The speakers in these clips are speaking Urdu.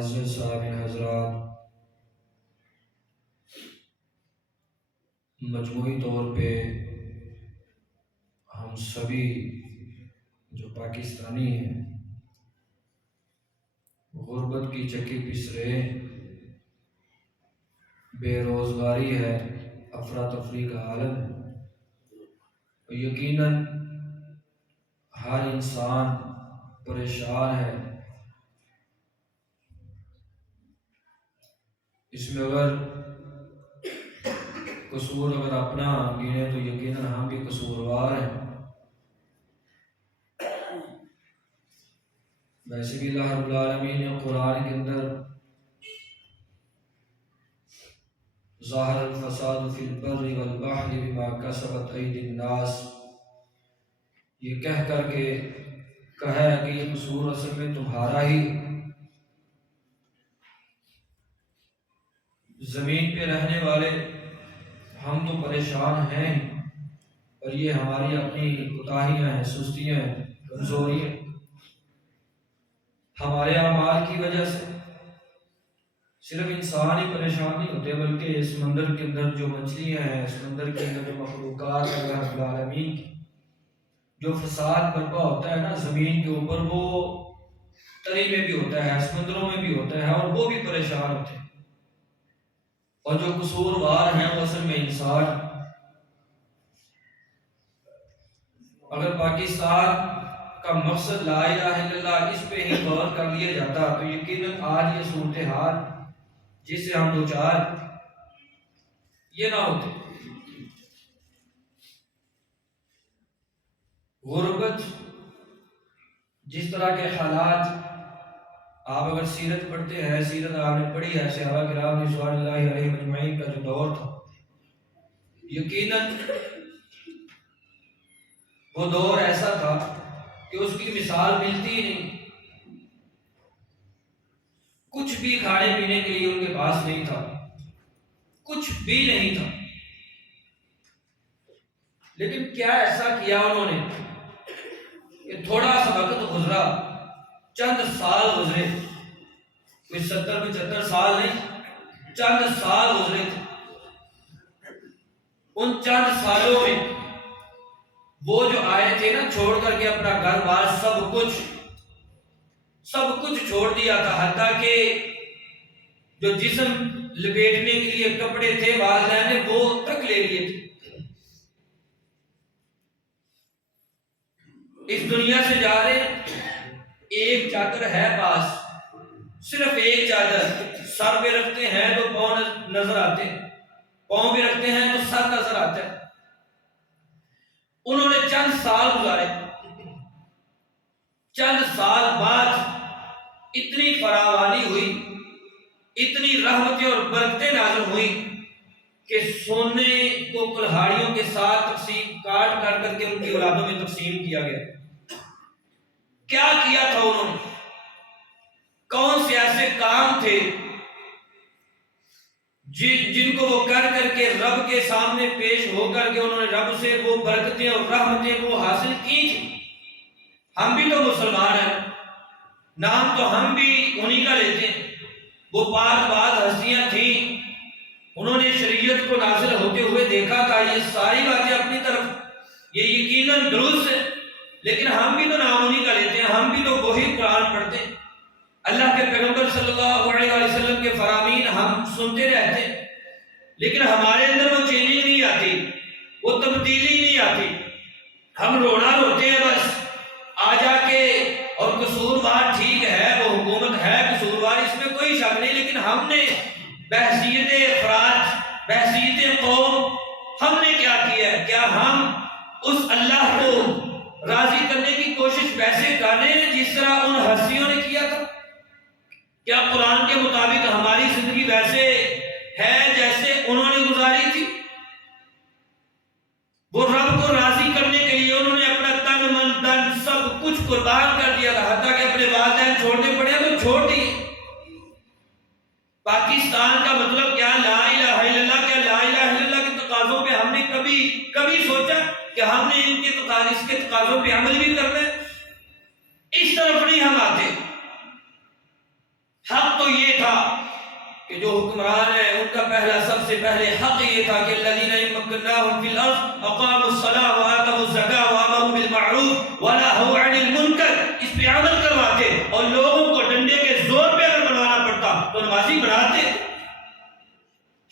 معزز سامعین حضرات، مجموعی طور پہ ہم سبھی جو پاکستانی ہیں غربت کی چکی پس رہے، بے روزگاری ہے، افراتفری کا عالم ہے، یقیناً ہر انسان پریشان ہے۔ اس میں اگر قصور اپنا گنے تو یقیناً ہم بھی قصوروار ہیں۔ ویسے بھی اللہ رب العالمین نے قرآن کے اندر ظاہر الفساد فی البر والبحر بما کسبت ایدی الناس، یہ کہہ کر کے کہا ہے کہ یہ قصور اصل میں تمہارا ہی، زمین پہ رہنے والے ہم تو پریشان ہیں، اور یہ ہماری اپنی کوتاہیاں ہیں، سستیاں ہیں، کمزوریاں، ہمارے اعمال کی وجہ سے۔ صرف انسان ہی پریشان نہیں ہوتے، بلکہ سمندر کے اندر جو مچھلیاں ہیں، سمندر کے اندر جو مخلوقات ہیں اللہ رب العالمین کی، جو فساد برپا ہوتا ہے نا زمین کے اوپر، وہ تری میں بھی ہوتا ہے، سمندروں میں بھی ہوتا ہے، اور وہ بھی پریشان ہوتے ہیں۔ اور جو قصوروار ہیں وہ اصل میں انسان۔ اگر پاکستان کا مقصد لا الہ الا اللہ اس پہ ہی غور کر لیا جاتا تو یقیناً آج یہ صورتحال جس سے ہم دوچار یہ نہ ہوتے۔ غربت جس طرح کے حالات، آپ اگر سیرت پڑھتے ہیں، سیرت آپ نے پڑھی ہے، صحابہ کرام رضوان اللہ علیہ مجمعین کا جو دور تھا، یقیناً وہ دور ایسا تھا کہ اس کی مثال ملتی ہی نہیں۔ کچھ بھی کھانے پینے کے لیے ان کے پاس نہیں تھا، کچھ بھی نہیں تھا، لیکن کیا ایسا کیا انہوں نے کہ تھوڑا سا وقت گزرا، چند سال گزرے، کوئی 70-75 سال نہیں، چند سال گزرے تھے۔ ان چند سالوں میں وہ جو آئے تھے نا، چھوڑ کر کے اپنا گھر بار سب کچھ چھوڑ دیا تھا، حتیٰ کہ جو جسم لپیٹنے کے لیے کپڑے تھے والدین نے وہ تک لے لیے تھے۔ اس دنیا سے جا رہے ایک چادر ہے پاس، صرف ایک چادر، سر پہ رکھتے ہیں تو پاؤں نظر آتے ہیں، پاؤں پہ رکھتے ہیں تو سر نظر آتا ہے۔ انہوں نے چند سال گزارے، چند سال بعد اتنی فراوانی ہوئی، اتنی رحمتیں اور برکتیں نازل ہوئی کہ سونے کو کلہاڑیوں کے ساتھ تقسیم کاٹ کر کے ان کی اولادوں میں تقسیم کیا گیا۔ کیا کیا تھا انہوں نے؟ کون سے ایسے کام تھے جن کو وہ کر کے رب کے سامنے پیش ہو کر کے انہوں نے رب سے وہ برکتیں اور رحمتیں وہ حاصل کی تھی؟ ہم بھی تو مسلمان ہیں، نام تو ہم بھی انہی کا لیتے ہیں۔ وہ پاک بات ہستیاں تھیں، انہوں نے شریعت کو نازل ہوتے ہوئے دیکھا تھا، یہ ساری باتیں اپنی طرف یہ یقیناً درست ہے، لیکن ہم بھی تو نام انہی کا لیتے ہیں، ہم بھی تو وہی قرآن پڑھتے ہیں، اللہ کے پیغمبر صلی اللہ علیہ وسلم کے فرامین ہم سنتے رہتے ہیں، لیکن ہمارے اندر وہ چینج نہیں آتی، وہ تبدیلی نہیں آتی۔ ہم رونا روتے ہیں بس آ جا کے، اور قصوروار ٹھیک ہے، وہ حکومت ہے قصوروار، اس میں کوئی شک نہیں، لیکن ہم نے بحثیت افراد، بحثیت قوم، ہم نے کیا کیا ہے؟ کیا ہم اس اللہ کو راضی کرنے کی کوشش ویسے کر رہے ہیں جس طرح ان ہستیوں نے کیا تھا؟ کیا قرآن کے مطابق ہماری زندگی ویسے ہے جیسے انہوں نے گزاری تھی؟ وہ رب کو راضی کرنے کے لیے انہوں نے اپنا تن من دن سب کچھ قربان کر دیا تھا، حتیٰ کہ اپنے والدین چھوڑنے پڑے تو چھوڑ دیے۔ پاکستان کا مطلب کیا؟ لا الہ الا اللہ۔ کیا لا الہ الا اللہ کے تقاضوں پہ ہم نے کبھی سوچا کہ ہم نے اس کے تقاضوں پہ عمل بھی کرنا ہے؟ اس طرف نہیں ہم آتے۔ حق تو یہ تھا کہ جو حکمران ہیں ان کا پہلا سب سے پہلے حق یہ تھا کہ الذین ان مکناہم فی الارض اقاموا الصلاۃ وآتوا الزکاۃ وامروا بالمعروف ونہوا عن المنکر، اس پہ عمل کرواتے اور لوگوں کو ڈنڈے کے زور پہ اگر بنوانا پڑتا تو نمازی بناتے۔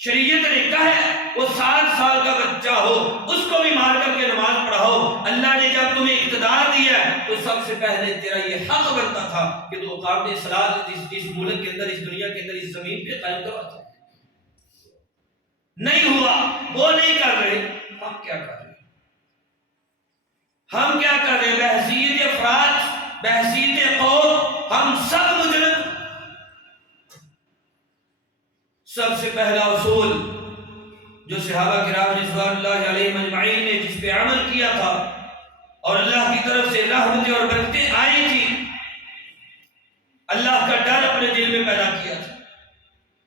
شریعت نے کہا ہے وہ 7 سال کا بچہ ہو اس کو بھی مار کر کے نماز پڑھاؤ۔ اللہ نے جب تمہیں اقتدار دیا ہے تو سب سے پہلے تیرا یہ حق بنتا تھا کہ تو اقامت صلاۃ اس ملک کے اندر، اس دنیا کے اندر، اس زمین پہ قائم کرواتا۔ نہیں ہوا، وہ نہیں کر رہے، ہم کیا کر رہے ہیں؟ ہم کیا کر رہے ہیں؟ بحیثیت افراد، بحیثیت قوم ہم سب مجرم۔ سب سے پہلا اصول جو صحابہ کرام رضوان اللہ علیہم اجمعین نے جس پہ عمل کیا تھا اور اللہ کی طرف سے رحمتیں اور برکتیں آئی تھی، اللہ کا ڈر اپنے دل میں پیدا کیا تھا۔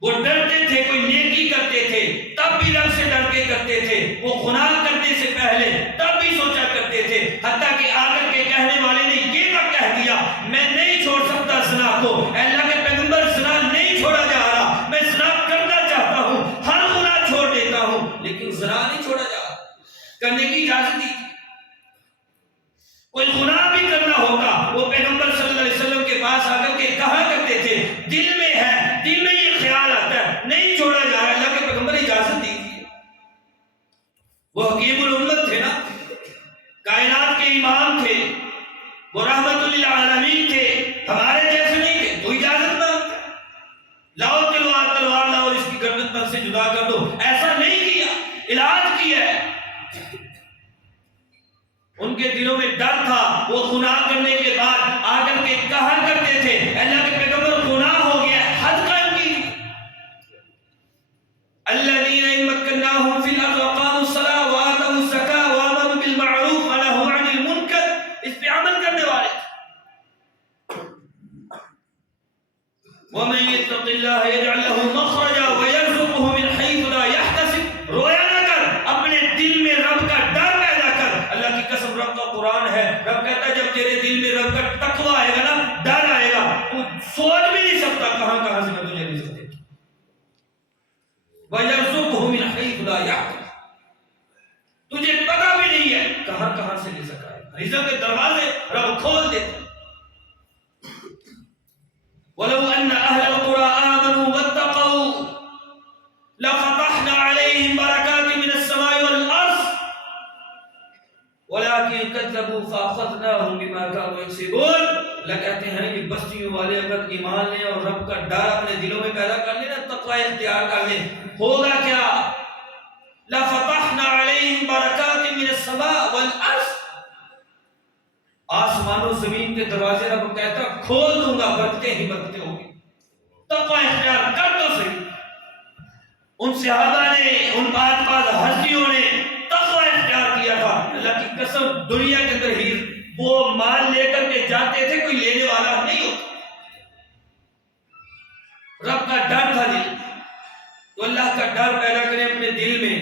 وہ ڈرتے تھے، کوئی نیکی کرتے تھے تب بھی رب سے ڈر کے کرتے تھے، وہ گناہ کرنے سے پہلے تب بھی سوچا کرتے تھے، حتیٰ کہ آگر کے کہنے والے نے یہ تک کہہ دیا میں نہیں چھوڑ سکتا زنا کو، اللہ کے پیغمبر زنا نہیں چھوڑا جا رہا، میں زنا کرنا چاہتا ہوں، ہر گناہ چھوڑ دیتا ہوں لیکن زنا نہیں چھوڑا جا رہا۔ کرنے کی اجازت دی تھی، کوئی گناہ بھی کرنا ہوگا وہ پیغمبر صلی اللہ علیہ وسلم کے پاس آ کر کے کہا کرتے تھے دل میں ہے، دل میں یہ خیال آتا ہے نہیں چھوڑا جا رہا، اللہ کے پیغمبر اجازت دی تھی۔ وہ حکیم الامت تھے نا، کائنات کے امام تھے، وہ رحمت للعالمین تھے، ہمارے جیسے نہیں تھے، تو اجازت مانگتے لاؤ تلوار لاؤ اور اس کی گردن پر سے جدا کر دو، ایسا نہیں کیا، علاج کیا ہے۔ ان کے دلوں میں ڈر تھا، وہ گناہ کرنے کے بعد آ کر کے کہا کرتے تھے اللہ کے پیغمبر گناہ ہو گیا، حد قائم کی۔ الذین ان مکناہم فی الارض اقاموا الصلاۃ وآتوا الزکاۃ وامروا بالمعروف ونہوا عن المنکر، اس پہ عمل کرنے والے۔ ومن یتق اللہ یجعل لہ مخرجا ویرزقہ من حیث لا یحتسب، رویا نہ کر، اپنے دل میں رب کا ڈر پیدا کر۔ اللہ کی قسم رب کا قرآن ہے، رب کہتا ہے جب تیرے دل میں رب کا تقوی آئے گا نا، ڈر آئے گا، تو سوچ بھی نہیں سکتا کہاں سے میں تجھے رزق دے دوں۔ وَيَرْزُقْهُ مِنْ حَيْثُ لَا يَحْتَسِبُ، تجھے پتہ بھی نہیں ہے کہاں سے رزق آئے گا۔ رزق کے دروازے رب کھول دیتے۔ وَلَوْ أَنَّ أَهْلَ الْقُرَىٰ آمَنُوا وَاتَّقَوْا لَفَتَحْنَا عَلَيْهِمْ بَرَكَاتٍ مِنَ السَّمَاءِ وَالْأَرْضِ وَلَٰكِن كَذَّبُوا فَأَخَذْنَاهُمْ بِمَا كَانُوا يَكْسِبُونَ۔ اللہ کہتے ہیں کہ بستیوں والے اگر ایمان لیں اور رب کا ڈر اپنے دلوں میں پیدا کر لیں نا، تقوی اختیار کر لیں، ہوگا کیا؟ لَفَتَحْنَا عَلَيْهِمْ بَرَكَاتٍ مِنَ السَّمَاءِ وَالْأَرْضِ، آسمان و زمین کے دروازے رب کہتا کھول دوں گا، برکتیں ہی برکتیں ہوگی۔ تقوی اختیار کر تو صحیح۔ ان صحابہ نے، ان بات ہستیوں نے تقوی اختیار کیا تھا۔ اللہ کی قسم دنیا کے اندر ہی وہ مال لے کر کے جاتے تھے، کوئی لینے والا نہیں ہوتا، رب کا ڈر تھا دل، تو اللہ کا ڈر پیدا کریں اپنے دل میں،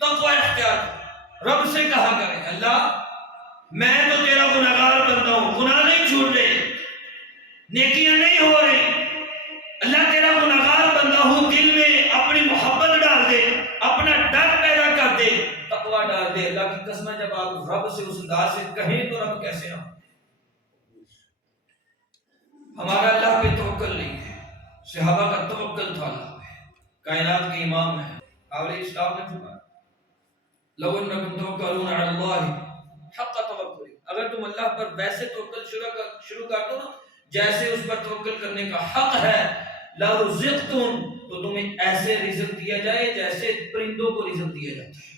تقوی اختیار کریں، رب سے کہا کریں اللہ میں تو تیرا گناہگار بندہ ہوں، گناہ نہیں چھوٹ رہے، نیکیاں نہیں ہو رہی، اللہ تیرا گناہگار بندہ ہوں، دل میں اپنی محبت ڈال دے، اپنا ڈر پیدا کر دے، تقوی ڈال دے۔ اللہ کی قسم جب آپ رب سے اس انداز سے کہیں تو رب کیسے نہ، ہمارا اللہ پہ توکل نہیں ہے، صحابہ کا توکل تھا اللہ پہ، کائنات کے امام ہیں، علیہ السلام نے فرمایا لو انکم توکلون علی اللہ حق توکل، اگر تم اللہ پر ویسے توکل شروع کر دو نا جیسے اس پر توکل کرنے کا حق ہے، لرزقتم، تو تمہیں ایسے رزق دیا جائے جیسے پرندوں کو رزق دیا جاتا ہے۔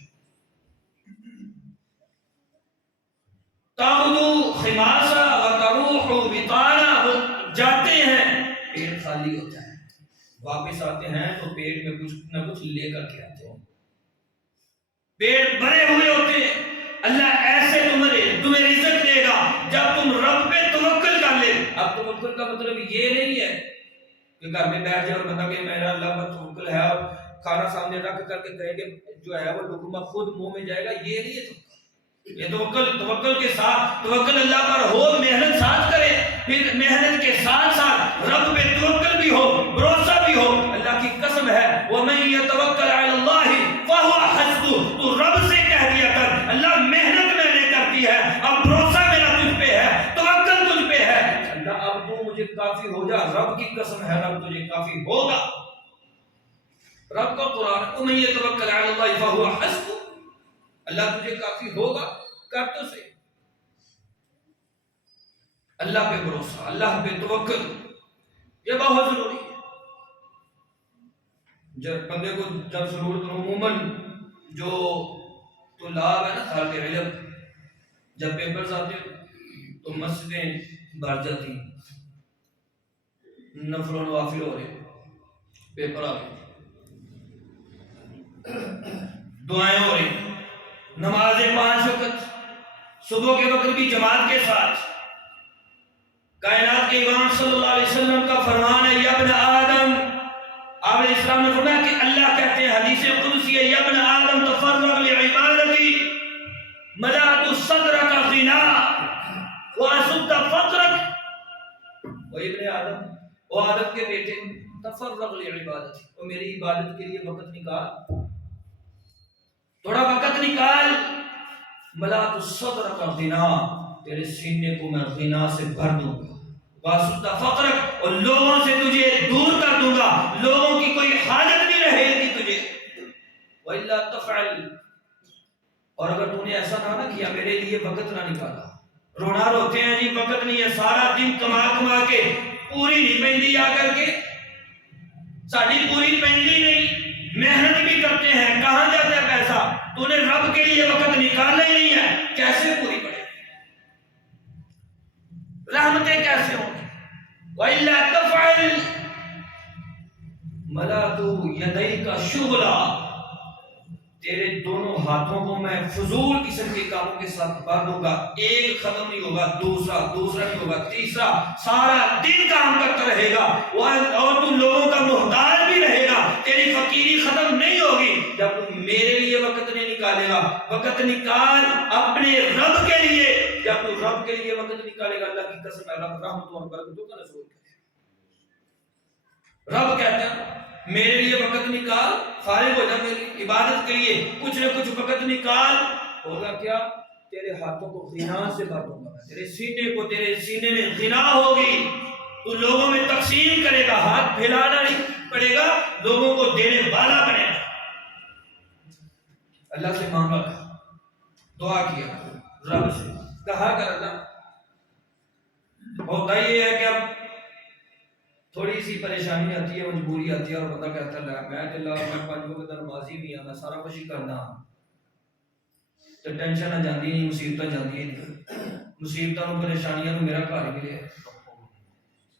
تاخذوا خماسا وتروحوا بطانا، وہ جاتے ہیں پیٹ خالی ہوتا ہے، واپس آتے ہیں تو پیٹ میں کچھ نہ کچھ لے کر کے آتے ہیں، پیٹ بھرے ہوئے ہوتے ہیں۔ اللہ ایسے تمہیں رزق دے گا جب تم رب پہ توکل کر لے۔ اب توکل کا مطلب یہ نہیں ہے کہ گھر میں بیٹھ جائے اور بندہ کہ میرا اللہ پر توکل ہے اور کھانا سامنے رکھ کر کے کہے کہ جو ہے وہ لقمہ خود منہ میں جائے گا، یہ نہیں ہے۔ یہ توکل کے ساتھ توکل اللہ پر ہو، محنت ساتھ کرے، پھر محنت کے ساتھ ساتھ رب پہ توکل بھی ہو، بھروسہ بھی ہو۔ اللہ کی قسم ہے وَمَن يَتَوَكَّلْ عَلَى اللَّهِ فَهُوَ حَسْبُهُ، تو رب سے کہہ دیا کر اللہ محنت میں نے کر دی ہے، اب بھروسہ میرا تجھ پہ ہے، توکل تجھ پہ ہے، اللہ اب تو مجھے کافی ہو جا۔ رب کی قسم ہے رب تجھے کافی ہوگا۔ رب کا قرآن وَمَن يَتَوَكَّلْ عَلَى اللَّهِ فَهُوَ حَسْبُهُ، اللہ تجھے کافی ہوگا، کر تو صحیح۔ اللہ پہ بھروسہ، اللہ پہ توکل، یہ بہت ضروری ہے۔ جب بندے کو جب ضرورت عموماً جو طلاب ہے نا، طالب علم، جب پیپرز آتے ہیں تو مسجدیں بھر جاتی ہیں، نفل و نوافل ہو رہے، پیپر آ گئے، دعائیں ہو رہی، نمازیں 5 وقت، صبح کے وقت بھی جماعت کے ساتھ۔ کائنات کے امام صلی اللہ علیہ وسلم کا فرمان ہے یا ابن آدم، آپ علیہ السلام نے فرمایا کہ اللہ کہتے ہیں حدیث قدسی ہے یا ابن آدم تفرغ لعبادتی ملأت صدرک غنا واسد فقرک، وہ ابن آدم، وہ آدم کے بیٹے، تفرغ لعبادتی، وہ میری عبادت کے لیے وقت نکال، تھوڑا وقت نکال، ملأت صدرک غنا، تیرے سینے کو میں غنا سے بھر دوں گا، واسد فقرک، اور لوگوں سے تجھے دور کر دوں گا، لوگوں کی کوئی حاجت نہیں رہے گی تجھے، وَإِلَّا تَفْعَلْ، اور اگر تو نے ایسا نہ کیا، میرے لیے وقت نہ نکالا، رونا روتے ہیں جی وقت نہیں ہے، سارا دن کما کما کے پوری نہیں پہنتی آ کر کے، ساری پوری پہنتی نہیں، محنت بھی کرتے ہیں، کہاں جاتا ہے پیسہ، تو نے رب کے لیے وقت نکالنا ہی نہیں ہے، کیسے پوری پڑے، رحمتیں کیسے ہوں گی؟ وَإِلَّا تَفْعَلْ مَلَأْتُ يَدَيْكَ شُغْلًا، تیرے دونوں ہاتھوں کو میں فضول قسم کے کاموں کے ساتھ بھر دوں گا، ایک ختم نہیں ہوگا، دوسرا نہیں ہوگا، تیسرا، سارا دن کام کرتا رہے گا، اور تو لوگوں کا محتاج بھی رہے گا، تیری فقیری ختم نہیں ہوگی جب تو میرے لیے وقت نہیں نکالے گا۔ وقت نکال اپنے رب کے لیے، جب تو رب کے لیے وقت نکالے گا، اللہ کی قسم ہے رب رحمتوں اور برکتوں کا نزول کرے۔ رب کہتے ہیں میرے لیے وقت نکال، فارغ ہو جا میری عبادت کے لیے، کچھ نہ کچھ وقت نکال، ہوگا کیا؟ تیرے ہاتھوں کو غنا سے بھر دوں گا، تیرے سینے میں غنا ہوگی، تو لوگوں میں تقسیم کرے گا، ہاتھ پھیلانا نہیں پڑے گا، لوگوں کو دینے والا بنے گا۔ اللہ سے مانگا، دعا کیا، رب سے کہا کر اللہ، ہوتا یہ ہے کہ اب تھوڑی سی پریشانی آتی ہے، مجبوری آتی ہے، اور بندہ کہتا ہے میں 5 وقت نمازی بھی ہوں، میں سارا کچھ ہی کرنا، تو ٹینشن نہ جاندی نہیں، مصیبتیں جاندی نہیں، مصیبتوں پریشانیاں میرا گھر ملے،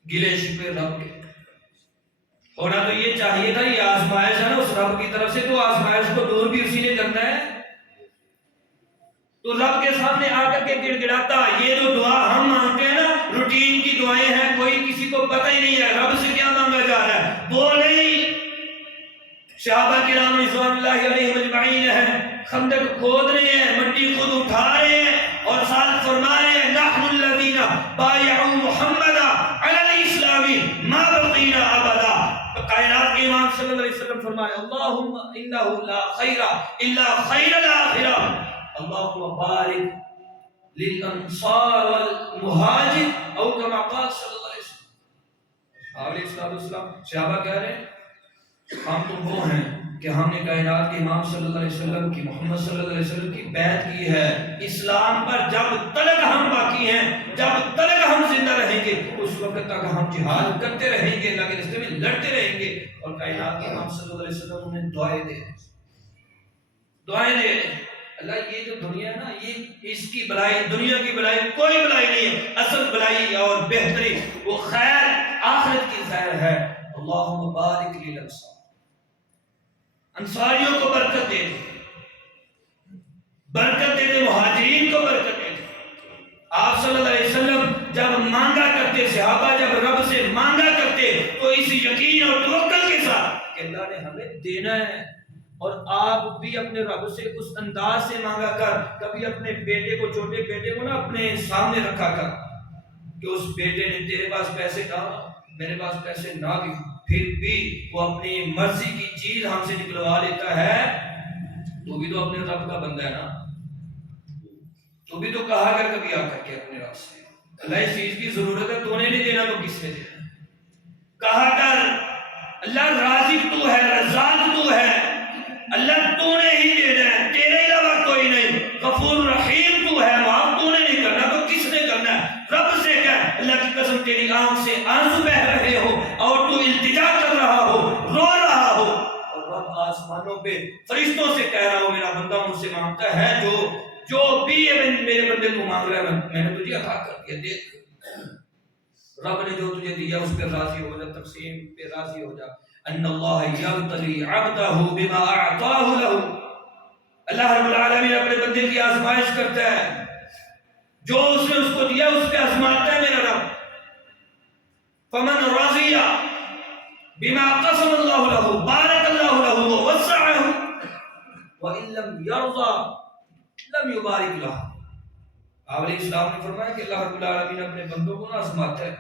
گلے شکوے رب کے ہونا تو یہ چاہیے تھا، یہ آزمائش ہے نا اس رب کی طرف سے، تو آزمائش کو دور بھی اسی نے کرنا ہے، تو رب کے سامنے آ کر کے گڑ گڑاتا، یہ جو دعا ہم مانگتے ہیں نا، روٹین کی دعائیں ہیں، کوئی کسی کو پتہ ہی نہیں ہے رب سے کیا مانگا جا رہا ہے، وہ نہیں، صحابہ کرام رضوان اللہ علیہم اجمعین ہیں، خندق کھود رہے ہیں، مٹی خود اٹھا رہے ہیں، اور ساتھ فرما رہے ہیں نحن الذین بایعوا محمدا علی الاسلام ما بقینا ابدا۔ کائنات کے امام صلی اللہ علیہ وسلم فرمائے اللہم انہ لا خیر الا خیر الاخرہ، اللہم بارک للانصار والمہاجر، او کما قال صلی اللہ علیہ وسلم۔ علیہ السلام صحابہ کہہ رہے ہیں ہم تو وہ ہیں کہ ہم نے کائنات کے امام صلی اللہ علیہ وسلم کی، محمد صلی اللہ علیہ وسلم کی بیعت کی ہے، اسلام پر جب تلک ہم باقی ہیں، جب تلک ہم زندہ رہیں گے، اس وقت تک ہم جہاد کرتے رہیں گے، اللہ کے راستے میں لڑتے رہیں گے۔ اور کائنات کے امام صلی اللہ علیہ وسلم انہیں دعائیں دے رہے ہیں، اللہ یہ جو دنیا ہے نا، یہ اس کی بلائی، دنیا کی بلائی کوئی بلائی نہیں ہے، اصل بلائی اور بہتری وہ خیر آخرت کی خیر ہے۔ اللہم بارک للانصار، انصاریوں کو برکت دے دے، برکت دے دے، مہاجرین کو برکت دے دے۔ آپ صلی اللہ علیہ وسلم جب مانگا کرتے، صحابہ جب رب سے مانگا کرتے تو اس یقین اور توکل کے ساتھ کہ اللہ نے ہمیں دینا ہے، اور آپ بھی اپنے رب سے اس انداز سے مانگا کر، کبھی اپنے بیٹے کو، چھوٹے بیٹے کو نا اپنے سامنے رکھا کر، کہ اس بیٹے نے تیرے پاس پیسے نہ ہو، میرے پاس پیسے نہ بھی ہو، پھر بھی وہ اپنی مرضی کی چیز ہم سے نکلوا لیتا ہے، تو بھی تو اپنے رب کا بندہ ہے نا، تو بھی تو کہا کر کبھی آ کر کے اپنے رب سے اللہ اس چیز کی ضرورت ہے، تو نے نہیں دینا تو کس نے دینا، کہا کر اللہ رازق تو ہے، رزاق تو ہے، اللہ تو نے ہی دینا ہے، تیرے علاوہ کوئی نہیں، غفور رحیم تو ہے، معاف تو نے نہیں کرنا تو کس نے کرنا ہے؟ رب سے کہہ اللہ کی قسم تیری آنکھ سے آنسو بہ رہے ہو اور تو التجا کر رہا ہو، رو رہا ہو، اور رب آسمانوں پہ فرشتوں سے کہہ رہا ہو میرا بندہ مجھ سے مانگتا ہے جو بھی میرے بندے تو مانگ رہا ہے میں نے تجھے عطا کر دیا، دیکھ رب نے جو تجھے دیا اس پہ راضی ہو جا، تقسیم پہ راضی ہو جا، ان اللہ یبتلی عبدہ بما اعطاہ لہ، اللہ رب العالمین اپنے بندے کی آزمائش کرتا ہے، جو اس نے اس کو دیا اس پہ آزماتا ہے میرا رب، فمن رضی بما قسم اللہ لہ بارک اللہ لہ ووسعہ وان لم یرضى لم یبارک لہ۔ آپ علیہ السلام نے فرمایا کہ اللہ رب العالمین اپنے بندوں کو نہ آزماتا ہے،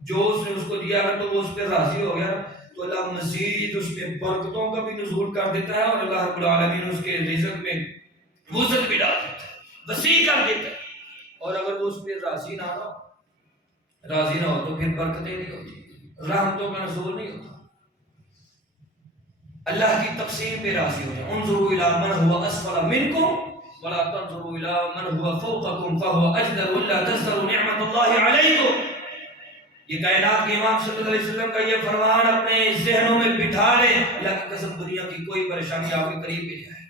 جو اس نے اس کو دیا ہے تو وہ اس پہ راضی ہو گیا تو اللہ مزید اس میں برکتوں کا بھی نزول کر دیتا ہے، اور اللہ رب العالمین اس کے رزق میں وسعت بھی ڈال دیتا ہے، وسیع کر دیتا ہے، اور اگر وہ اس پہ راضی نہ ہو تو پھر برکتیں نہیں ہوتی، رحمتوں کا نزول نہیں ہوتا۔ اللہ کی تقسیم پہ راضی ہو جائے، انظروا الی من هو اسفل منکم ولا تنظروا الی من هو فوقکم فهو اجدر ولا تزدروا نعمت اللہ علیکم۔ یہ کائنات کے امام صلی اللہ علیہ وسلم کا یہ فرمان اپنے ذہنوں میں بٹھا لے، اللہ کی قسم دنیا کی کوئی پریشانی آپ کے قریب نہیں جائے۔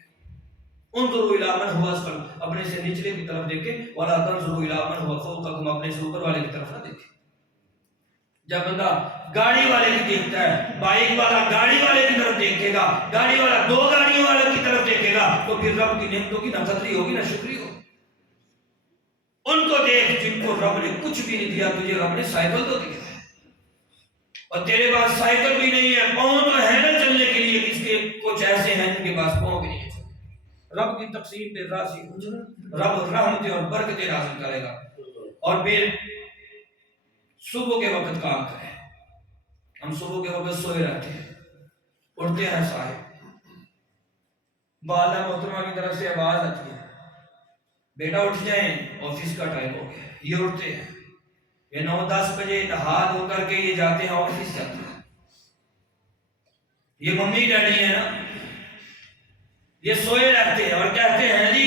انظروا الی من هو اسفل، اپنے سے نچلے کی طرف دیکھیں، ولا تنظروا الی من هو فوقکم، اپنے سے اوپر والے کی طرف نہ دیکھیں۔ جب بندہ گاڑی والے کی دیکھتا ہے، بائک والا گاڑی والے کی طرف دیکھے گا، گاڑی والا دو گاڑیوں والے کی طرف دیکھے گا، تو پھر رب کی نعمتوں کی نہ قدری ہوگی نہ شکری ہوگی۔ ان کو دیکھ جن کو رب نے کچھ بھی نہیں دیا، تجھے رب نے سائیکل تو دیا ہے اور تیرے پاس سائیکل بھی نہیں ہے، پاؤں تو ہے نا چلنے کے لیے، اس کے کچھ ایسے ہیں جن کے پاس پاؤں بھی نہیں ہے چلنے۔ رب کی تقسیم پہ راضی ہو جائے، رب رحمتیں اور برکتیں نازل کرے گا، اور پھر صبح کے وقت کام کریں۔ ہم صبح کے وقت سوئے رہتے ہیں، اٹھتے ہیں صاحب، بالا محترمہ کی طرف سے آواز آتی ہے بیٹا اٹھ جائیں آفس کا ٹائم ہو گیا، یہ اٹھتے ہیں، یہ 9-10 بجے نہا دھو کر کے یہ جاتے ہیں آفس جاتے ہیں، یہ ممی ڈیڈی ہے نا، یہ سوئے رہتے ہیں اور کہتے ہیں جی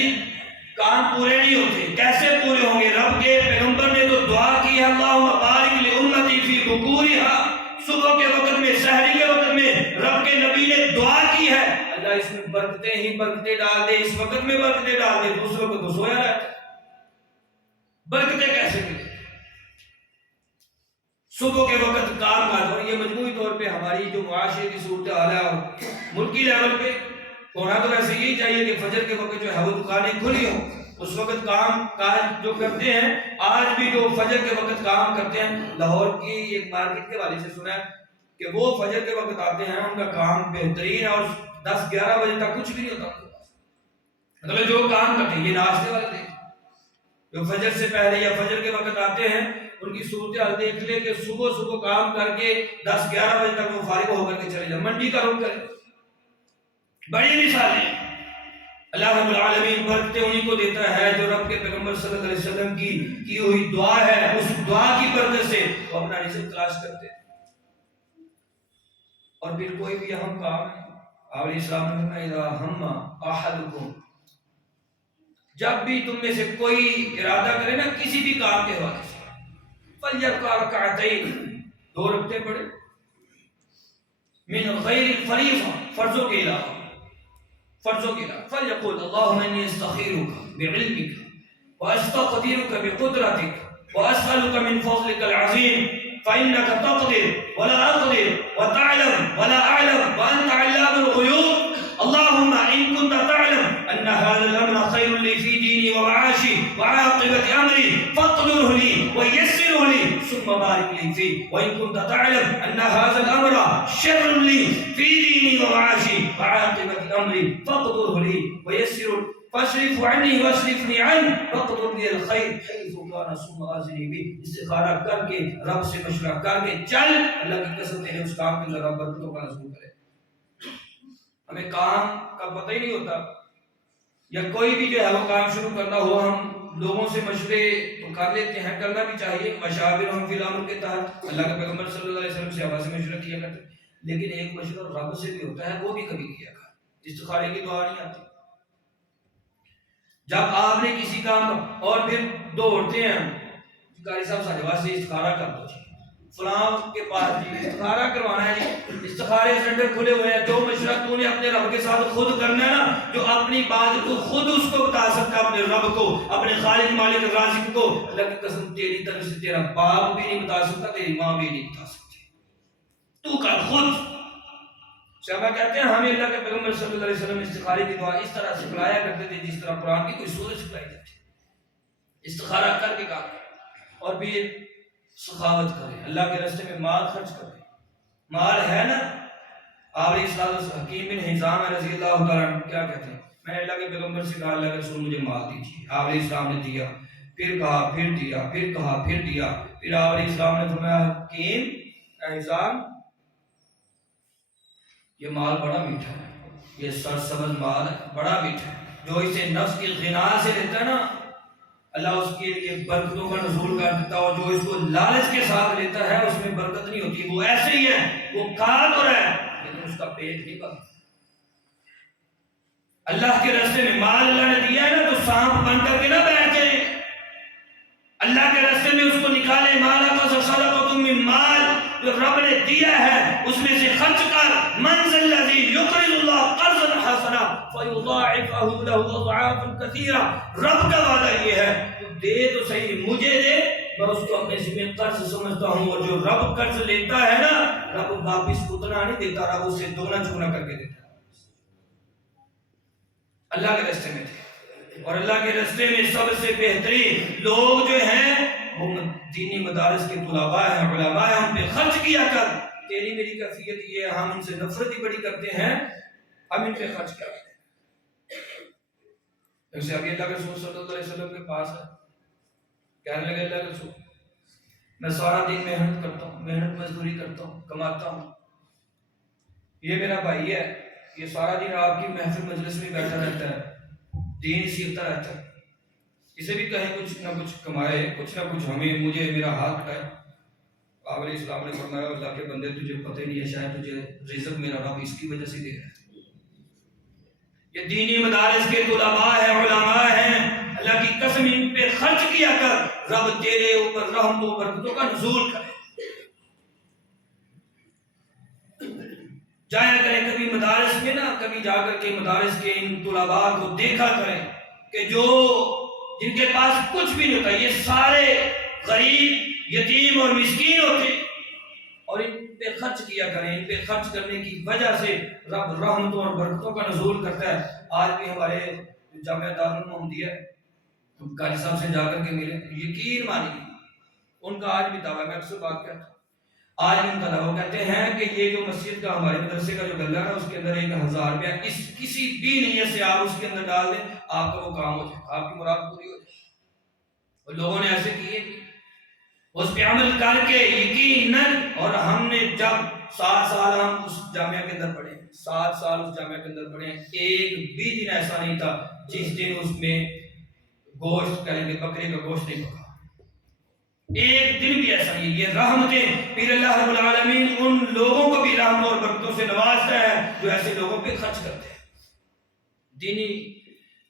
کام پورے نہیں ہوتے، کیسے پورے ہوں گے؟ رب کے پیغمبر نے تو دعا کی ہے اللہم بارک لامتی فی بکورہا، صبح کے وقت میں، سحری کے وقت میں رب کے نبی نے دعا کی ہے اللہ اس میں برکتیں ہی برکتیں ڈال دے، اس وقت میں برکتیں ڈال دے، دوسرے وقت تو سویا رہتا ہے، برکتیں کیسے ملے؟ صبح کے وقت کام کاج، اور یہ مجموعی طور پہ ہماری جو معاشرے کی صورتحال ہے اور ملکی لیول پہ ہونا تو ویسے یہی چاہیے کہ فجر کے وقت جو ہے وہ دکانیں کھلی ہوں، اس وقت کام کاج جو کرتے ہیں، آج بھی جو فجر کے وقت کام کرتے ہیں، لاہور کی ایک مارکیٹ کے والے سے سنا ہے کہ وہ فجر کے وقت آتے ہیں، ان کا کام بہترین ہے اور 10-11 بجے تک کچھ بھی نہیں ہوتا، مطلب جو کام کرتے ہیں یہ ناشتے والے تھے جو فجر سے پہلے یا فجر کے وقت آتے ہیں، ان کی صورتحال دیکھ لے کہ صبح کام کر کے 10-11 بجے تک وہ فارغ ہو کر کے چلے جائیں، منڈی کا رخ کریں، بڑی مثالیں۔ اللہ رب العالمین برکتیں انہی کو دیتا ہے جو رب کے پیغمبر صلی اللہ علیہ وسلم کی ہوئی دعا ہے، اس دعا کی برکت سے وہ اپنا رزق تلاش کرتے ہیں۔ اور پھر کوئی بھی اہم کام ہے، آپ علیہ السلام نے فرمایا اذا ہم احدکم، جب بھی تم میں سے کوئی ارادہ کرے نا کسی بھی کام کے حوالے سے، فلیرکع رکعتین، 2 رکعتیں پڑھے، من غیر الفریضہ، فرضوں کے علاوہ، فلیقول اللہم انی استخیرک بعلمک واستقدرک بقدرتک واسألک من فضلک العظیم فإنك تقدر ولا أقدر وتعلم ولا أعلم وأنت علام الغيوب اللهم إن كنت تعلم أن هذا الأمر خير لي في ديني ومعاشي وعاقبة أمري فاقدره لي ويسره لي ثم بارك لي فيه وإن كنت تعلم أن هذا الأمر شر لي في ديني ومعاشي وعاقبة أمري فاقدره لي ويسره فاصرف عنی واصرفنی عنہ واقدر لی الخیر حیث کان ثم آذنی بہ. استخارہ کر کے رب سے مشورہ کر کے چل، اللہ کی قسم تیرے اس کام کے اندر رب برکتوں کا نزول کرے. ہمیں کام کا پتہ ہی نہیں ہوتا، یا کوئی بھی جو ہے وہ کام شروع کرنا ہو ہم لوگوں سے مشورے تو کر لیتے ہیں، کرنا بھی چاہیے. مشاورہم فی الامر کے تحت اللہ کے پیغمبر صلی اللہ علیہ وسلم سے آواز سے مشورہ کیا کرتے، لیکن ایک مشورہ رب سے بھی ہوتا ہے، وہ بھی کبھی کیا کر. استخارے کی دعا نہیں آتی. جب آپ نے کسی کام اور پھر دوڑتے ہیں قاری صاحب سارے واسطے استخارہ کر دو جی، فلاں کے پاس جی استخارہ کروانا ہے جی، استخارے سینٹر کھلے ہوئے ہیں. جو مشورہ تو نے اپنے رب کے ساتھ خود کرنا ہے نا، جو اپنی بات کو خود اس کو بتا سکتا اپنے رب کو، اپنے خالق مالک رازق کو، اللہ کی قسم تیری طرف سے تیرا باپ بھی نہیں بتا سکتا، تیری ماں بھی نہیں بتا سکتی. تو کر خود. صحابہ کہتے ہیں ہمیں اللہ کے پیغمبر صلی اللہ علیہ وسلم استخارے کی دعا اس طرح سکھلایا کرتے تھے جس طرح قرآن کی کوئی سورہ سکھلائی جاتی. استخارہ کر کے کام کریں اور پھر سخاوت کریں، اللہ کے راستے میں مال خرچ کریں. مال ہے نا، آپ حکیم بن حزام رضی اللہ تعالیٰ عنہ کیا کہتے ہیں، میں نے اللہ کے پیغمبر سے کہا اللہ کے رسول مجھے مال دیجیے. آپ علیہ السلام نے دیا، پھر کہا پھر دیا، پھر کہا پھر دیا. پھر آپ علیہ السلام نے فرمایا حکیم حزام یہ مال بڑا میٹھا ہے، یہ سرسبز مال ہے، بڑا میٹھا ہے. جو اسے نفس کی غنا سے لیتا ہے نا، اللہ اس کے لیے برکتوں کا نزول کر دیتا ہے. اور جو اس کو لالچ کے ساتھ لیتا ہے اس میں برکت نہیں ہوتی. وہ ایسے ہی ہے، وہ کھا تو رہا ہے لیکن اس کا پیٹ نہیں بھرتا. اللہ کے راستے میں مال اللہ نے دیا ہے نا، تو سانپ بن کر کے نہ بیٹھ جائیں. اللہ کے راستے میں اس کو نکالے. مالا کا صدقۃ من مال، جو رب نے دیا ہے اس میں سے خرچ کر. من ذا الذی یقرض اللہ قرضا حسنا فیضاعفہ لہ اضعافا کثیرہ. رب کا وعدہ یہ ہے تو دے تو صحیح، مجھے دے، میں اس کو اپنے ذمہ قرض سمجھتا ہوں. اور جو رب قرض لیتا ہے نا، رب واپس اتنا نہیں دیتا، رب اسے دوگنا چگنا کر کے دیتا. اللہ کے راستے میں تھے، اور اللہ کے راستے میں سب سے بہترین لوگ جو ہیں وہ دینی مدارس کے طلباء ہیں، علماء ہیں. ہم پہ خرچ کیا کر. تیری میری کیفیت یہ ہے، ہم ان سے نفرت ہی بڑی کرتے ہیں، ہم ان پہ خرچ کرتے ہیں. جیسے ابھی اللہ کے رسول صلی اللہ علیہ وسلم کے پاس ہے، کہنے لگے اللہ کے رسول میں سارا دن محنت کرتا ہوں، محنت مزدوری کرتا ہوں، کماتا ہوں. یہ میرا بھائی ہے، یہ سارا دن آپ کی محفل مجلس میں بیٹھا رہتا ہے، دین سیکھتا رہتا ہے. اسے بھی کہیں کچھ نہ کچھ کمائے، کچھ نہ کچھ ہمیں مجھے میرا ہاتھ بٹائے. آپ علیہ السلام نے فرمایا اللہ کے بندے تجھے پتہ ہی نہیں ہے، شاید تجھے رزق میرا رب اس کی وجہ سے دے رہا ہے. یہ دینی مدارس کے طلباء ہیں، علماء ہیں. اللہ کی قسم ان پہ خرچ کیا کر، رب تیرے اوپر رحمت و برکتوں کا نزول کرے. جایا کریں کبھی مدارس میں نا، کبھی جا کر کے مدارس کے ان طلباء کو دیکھا کریں کہ جو جن کے پاس کچھ بھی نہیں ہوتا، یہ سارے غریب، یتیم اور مسکین ہوتے، اور ان پہ خرچ کیا کریں. ان پہ خرچ کرنے کی وجہ سے رب رحمتوں اور برکتوں کا نزول کرتا ہے. آج بھی ہمارے جامعہ دارالمحمدیہ ہم قاری صاحب سے جا کر کے ملے، یقین مانیے ان کا آج بھی دعویٰ، میں اکثر بات کرتا ہوں، آج ان کا دعویٰ کہتے ہیں کہ یہ جو مسجد کا ہمارے مدرسے کا جو گلہ ہے اس کے اندر 1000 روپیہ اس کسی بھی نیت سے آپ اس کے اندر ڈال دیں، آپ کا وہ کام ہو جائے، آپ کی مراد پوری ہو جائے. اور لوگوں نے ایسے کیے اس پہ عمل کر کے یقیناً. اور ہم نے جب 7 سال ہم اس جامعہ کے اندر پڑھے، 7 سال اس جامعہ کے اندر پڑھے، ایک بھی دن ایسا نہیں تھا جس دن اس میں گوشت کریں گے بکرے کا گوشت نہیں پکا. ایک دن بھی ایسا نہیں. یہ رحمتیں پھر اللہ رب العالمین ان لوگوں کو بھی رحمت اور برکتوں سے نوازتا ہے جو ایسے لوگوں پہ خرچ کرتے ہیں. دینی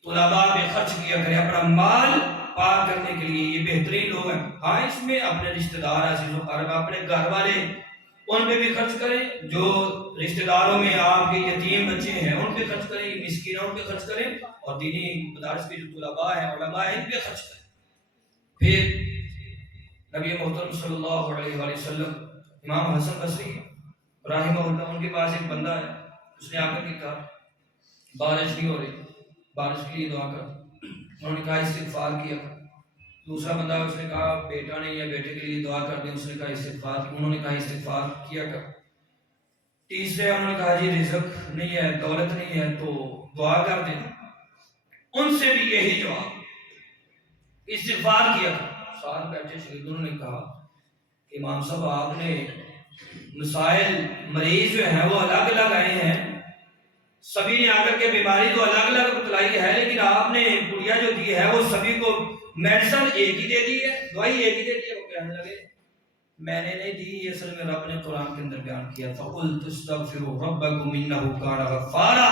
طلباء پہ خرچ کیا کریں اپنا مال پاک کرنے کے لیے. یہ بہترین لوگ ہیں. ہاں اس میں اپنے رشتہ دار، عزیز و اقارب، اپنے گھر والے، ان پہ بھی خرچ کریں. جو رشتہ داروں میں آپ کے یتیم بچے ہیں ان پہ خرچ کریں، مسکینوں پہ خرچ کریں، اور دینی مدارس کے جو طلباء ہیں، علماء ہیں، ان پہ خرچ کریں. پھر نبی محترم صلی اللہ علیہ وآلہ وسلم، امام حسن بصری رحمہ اللہ، ان کے پاس ایک بندہ ہے، اس نے آ کر کے کہا بارش نہیں ہو رہی، بارش کے لیے دعا کر. انہوں نے کہا استغفار کیا. دوسرا بندہ اس نے کہا بیٹا نہیں ہے، بیٹے کے لیے دعا کر دیں. اس نے کہا استغفار. انہوں نے کہا استغفار کیا کر. تیسرے انہوں نے کہا جی رزق نہیں ہے، دولت نہیں ہے، تو دعا کر دیں. ان سے بھی یہی جواب، استغفار کیا تھا۔ ساتھ بیٹھے شہیدوں نے کہا کہ امام صاحب آپ نے مسائل مریض جو ہیں وہ الگ الگ آئے ہیں، سبھی نے آ کر کے بیماری تو الگ الگ بتلائی ہے، لیکن آپ نے پڑیا جو دی ہے وہ سبھی کو میڈیسن ایک ہی دے دی ہے، دوائی ایک ہی دے دی ہے۔ وہ کہنے لگے میں نے نہیں دی، یہ اصل میں رب نے قرآن کے اندر بیان کیا، فَقُلْتُ اسْتَغْفِرُوا رَبَّكُمْ إِنَّهُ كَانَ غَفَّارًا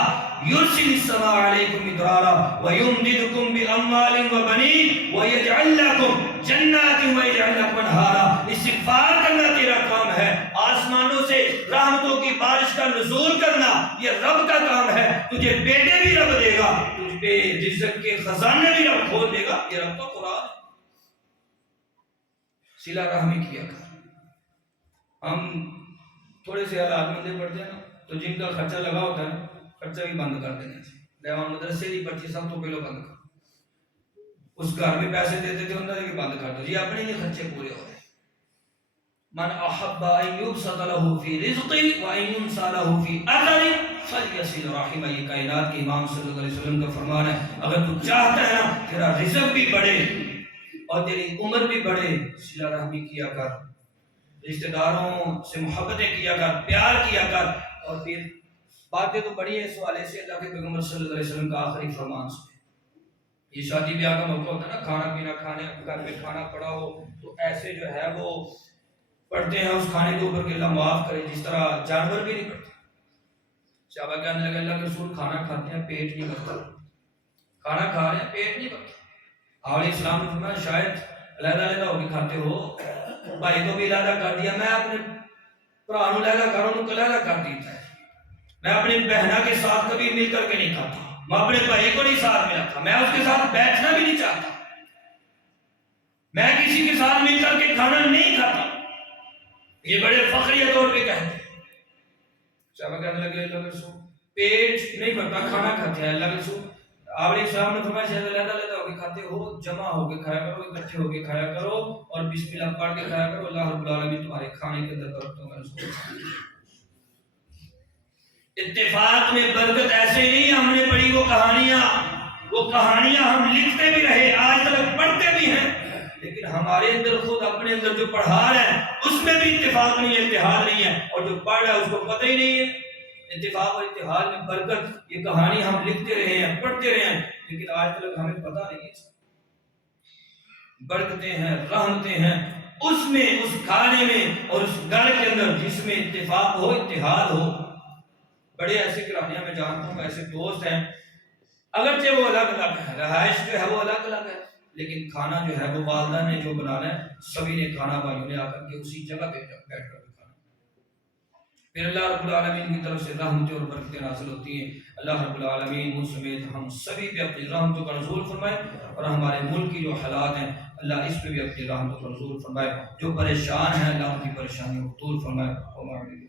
يُرْسِلِ السَّمَاءَ عَلَيْكُمْ مِدْرَارًا وَيُمْدِدْكُمْ بِأَمْوَالٍ وَبَنِينَ وَيَجْعَلْ لَكُمْ جَنَّاتٍ وَيَجْعَلْ لَكُمْ أَنْهَارًا۔ استغفار کرنا تیرا کام ہے، آسمانوں سے رحمتوں کی بارش کا نزول کرنا یہ رب کا کام ہے، تجھے بیٹے بھی رب دے گا، تجھ پہ رزق کے خزانے بھی رب کھول دے گا، یہ رب کا قرآن ہے۔ صلہ رحمی کیا کر۔ ہم تھوڑے سے حالات مندے پڑتے ہیں نا تو جن کا خرچہ لگا ہوتا ہے نا خرچہ بھی بند کر دینا چاہیے۔ دیوان مدرسے کی پرچی سب تو پہلو بند کر، اس گھر میں پیسے دیتے تھے انہوں نے بھی بند کر دو، یہ اپنے لیے خرچے پورے ہو رہے ہیں۔ من احب ان یبسط له فی رزق و ان ينسى له فی اثر فلیصل رحمہ، یہ کائنات کے امام صلی اللہ علیہ وسلم کا فرمان ہے، اگر تو چاہتا ہے نا تیرا رزق بھی بڑھے اور تیری عمر بھی بڑھے، صلہ رحمی کیا کر، رشتہ داروں سے محبتیں کیا کر، پیار کیا کر۔ اور پھر باتیں تو بڑی ہیں اس حوالے سے، اللہ کے پیغمبر صلی اللہ علیہ وسلم کا آخری فرمان سنیں۔ یہ شادی بیاہ کا موقع ہوتا ہے نا، کھانا پینا کھانے گھر میں کھانا پڑا ہو تو ایسے جو ہے وہ پڑھتے ہیں اس کھانے کے اوپر کہ اللہ معاف کرے، جس طرح جانور بھی نہیں پڑھتے۔ صحابہ کہنے لگے اللہ کے رسول کھانا کھاتے ہیں پیٹ نہیں بھرتا، کھانا کھا رہے ہیں پیٹ نہیں بھرتا۔ علیہ السلام نے فرمایا شاید علیحدہ علیحدہ ہو کے کھاتے ہو، بھائی کو بھی علیحدہ کر دیا، میں اپنے بھرا نو علیحدہ کروں تو علیحدہ کر دیتا ہے، میں اپنی بہنا کے ساتھ کبھی مل کر کے نہیں کھاتا، میں اپنے بھائی کو نہیں ساتھ ملا تھا، میں اس کے ساتھ بیٹھنا بھی نہیں چاہتا، میں کسی کے ساتھ مل کر کے کھانا نہیں کھاتا، یہ بڑے فخریہ طور پہ کہتے ہیں۔ صحابہ کہنے لگے اللہ کے رسول پیٹ نہیں بھرتا کھانا کھاتے ہیں، اللہ کے رسول آپ علیہ السلام نے فرمایا شاید علیحدہ علیحدہ ہو کے کھاتے ہو، جمع ہو کے کھایا کرو، اکٹھے ہو کے کھایا کرو اور بسم اللہ پڑھ کے کھایا کرو، اللہ رب العالمین تمہارے کھانے کے اندر برکتوں کا رزق۔ اتفاق میں برکت ایسے نہیں ہم نے پڑھی وہ کہانیاں ہم لکھتے بھی رہے، آج تک پڑھتے بھی ہیں، لیکن ہمارے اندر خود اپنے اندر جو پڑھا رہے ہیں اس میں بھی اتفاق نہیں ہے، اتحاد نہیں ہے، اور جو پڑھ رہا ہے اس کو پتہ ہی نہیں ہے۔ اتفاق اور اتحاد میں برکت، یہ کہانی ہم لکھتے رہے ہیں پڑھتے رہے ہیں، لیکن آج تک ہمیں پتہ نہیں ہے۔ برکتیں ہیں رحمتیں ہیں اس میں، اس کھانے میں اور اس گھر کے اندر جس میں اتفاق ہو اتحاد ہو۔ بڑے ایسے کہانیاں میں جانتا ہوں، ایسے دوست ہیں اگرچہ وہ الگ الگ ہے، رہائش جو ہے وہ الگ الگ ہے، لیکن کھانا جو ہے وہ والدہ نے جو بنانا ہے سبھی نے کھانا بھائیوں نے آ کر کے اسی جگہ پہ بیٹھ کر کھانا، پھر اللہ رب العالمین کی طرف سے رحمتیں اور برکتیں نازل ہوتی ہیں۔ اللہ رب العالمین مجھ سمیت ہم سبھی پہ اپنی رحمتوں کا نزول فرمائے، اور ہمارے ملک کی جو حالات ہیں اللہ اس پہ بھی اپنی رحمتوں کا نزول فرمائے، جو پریشان ہیں اللہ ان کی پریشانیوں کو دور فرمائے۔